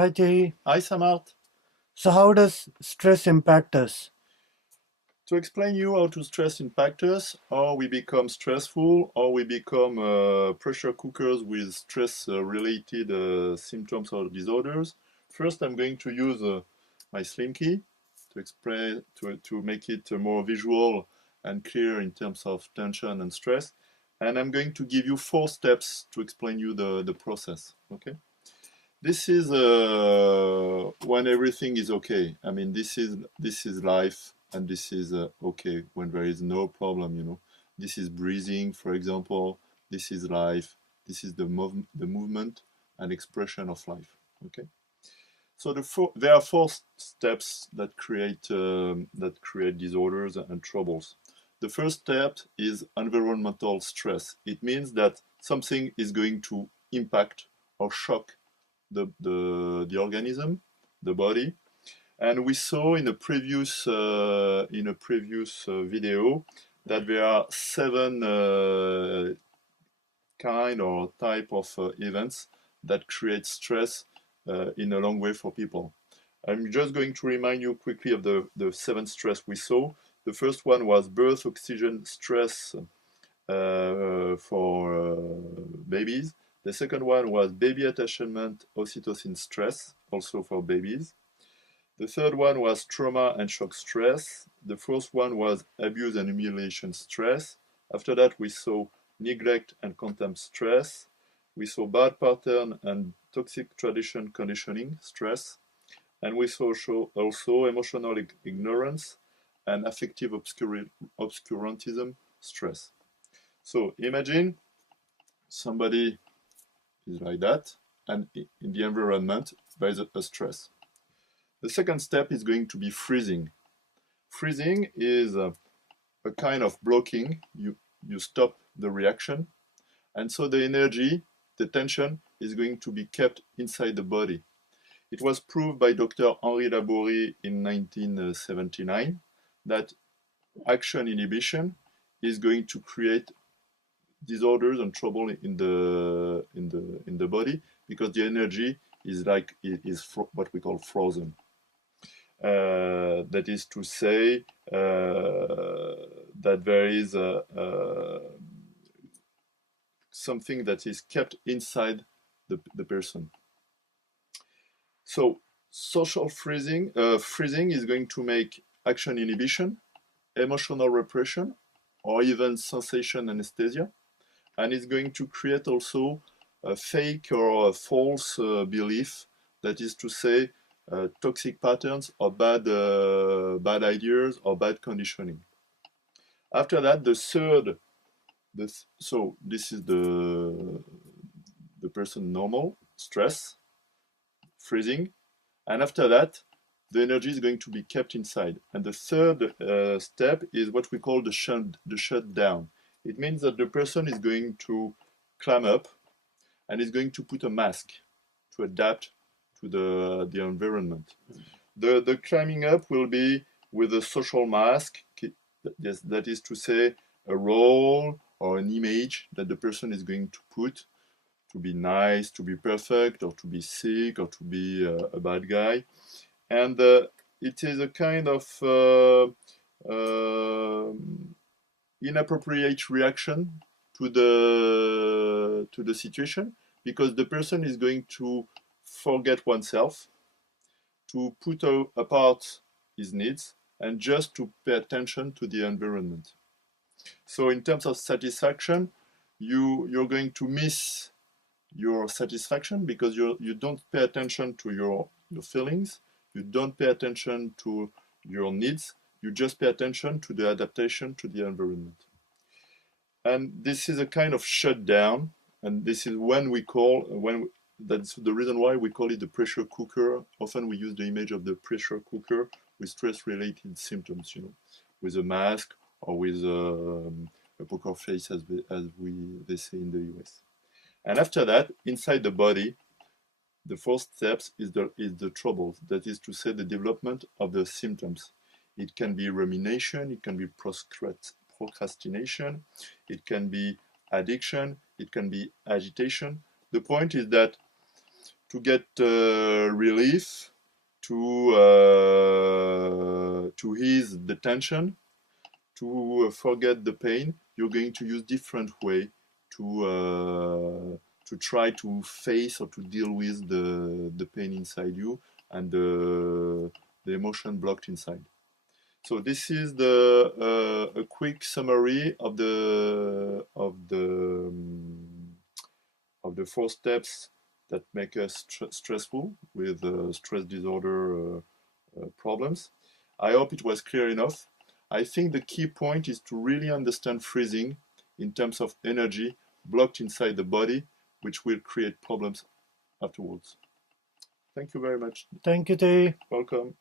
Hi, Thierry. Hi, Samart. So, how does stress impact us? To explain you how to stress impact us, how we become stressful, how we become pressure cookers with stress-related symptoms or disorders. First, I'm going to use my Slinky to explain to make it more visual and clear in terms of tension and stress. And I'm going to give you 4 steps to explain you the process. Okay. This is when everything is okay. I mean, this is life, and this is okay when there is no problem. This is breathing, for example. This is life. This is the movement and expression of life. Okay. So there are 4 steps that create disorders and troubles. The first step is environmental stress. It means that something is going to impact or shock the organism, the body. And we saw in a previous video that there are 7 kind or type of events that create stress in a long way for people. I'm just going to remind you quickly of the 7 stress we saw. The first one was birth oxygen stress for babies. The second one was baby attachment oxytocin stress, also for babies. The third one was trauma and shock stress. The fourth one was abuse and humiliation stress. After that, we saw neglect and contempt stress. We saw bad pattern and toxic tradition conditioning stress. And we saw also emotional ignorance and affective obscurantism stress. So imagine somebody is like that, and in the environment there is a stress. The second step is going to be freezing. Freezing is a kind of blocking. You stop the reaction, and so the energy, the tension, is going to be kept inside the body. It was proved by Dr. Henri Laborie in 1979 that action inhibition is going to create disorders and trouble in the body, because the energy is what we call frozen. That is to say that there is something that is kept inside the person. So social freezing is going to make action inhibition, emotional repression, or even sensation anesthesia, and it's going to create also a fake or a false belief, that is to say, toxic patterns or bad ideas or bad conditioning. After that, so this is the person normal, stress, freezing, and after that, the energy is going to be kept inside. And the third step is what we call the shutdown. It means that the person is going to climb up and is going to put a mask to adapt to the environment. The climbing up will be with a social mask, that is to say, a role or an image that the person is going to put to be nice, to be perfect, or to be sick, or to be a bad guy. And it is a kind of inappropriate reaction to the situation, because the person is going to forget oneself, to put apart his needs, and just to pay attention to the environment. So in terms of satisfaction, you're going to miss your satisfaction, because you don't pay attention to your feelings, you don't pay attention to your needs, you just pay attention to the adaptation to the environment. And this is a kind of shutdown, and this is that's the reason why we call it the pressure cooker. Often we use the image of the pressure cooker with stress-related symptoms, with a mask or with a poker face, they say in the US. And after that, inside the body, the fourth steps is the trouble. That is to say, the development of the symptoms. It can be rumination, it can be procrastination, it can be addiction, it can be agitation. The point is that to get relief, to ease the tension, to forget the pain, you're going to use different way to try to face or to deal with the pain inside you and the emotion blocked inside. So this is a quick summary of the 4 steps that make us stressful with stress disorder problems. I hope it was clear enough. I think the key point is to really understand freezing in terms of energy blocked inside the body, which will create problems afterwards. Thank you very much. Thank you, Tay. Welcome.